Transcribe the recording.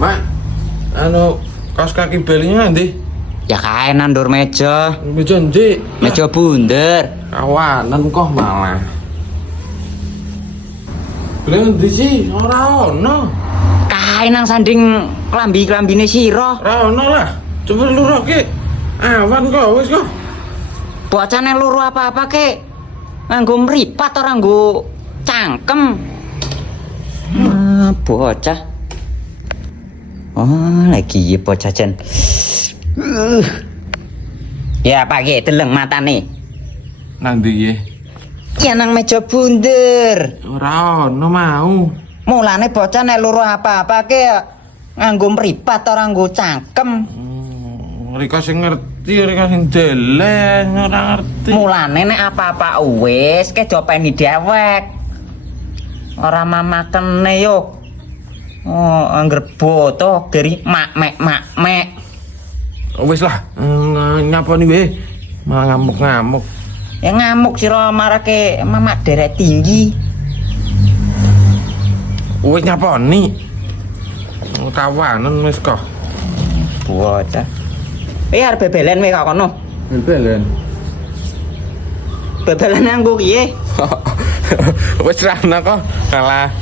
Mak, anu kaos kaki belinya nanti. Ya kae nandur meja. Meja ndi? Meja bunder. Kawanan kok malah. Beli ndi sih? Ora ono. Kae nang sanding klambi-klambine sira. Ora ono lah. Coba luroke. Awan kok wis kok. Bocane loro apa-apa ke? Nganggo mripat ora nggo cangkem. Bocah. Oh, lagi bocah jen. Ya Pak Ki, deleng matane. Nang ndi ye? Ya nang meja bunder. Ora ono mau. Mulane bocah nek loro apa-apa ke nganggo mripat ora nggo cangkem. Rika sing ngerti, rika sing deleng, ora ngerti. Mulane nek apa-apa wis ke jopeni dewek. Ora mamakene yo. Oh, angger boto dari mak-mek. Wis lah, nyaponi wae. Malah ngamuk-ngamuk. Ya ngamuk sira marake mamak derek tinggi. Wis nyaponi. Kawanan wis kok. Bocah. Arep bebelen wae kok kono. Belen. Bebelen nganggo piye? Wis ra ana kok. Kalah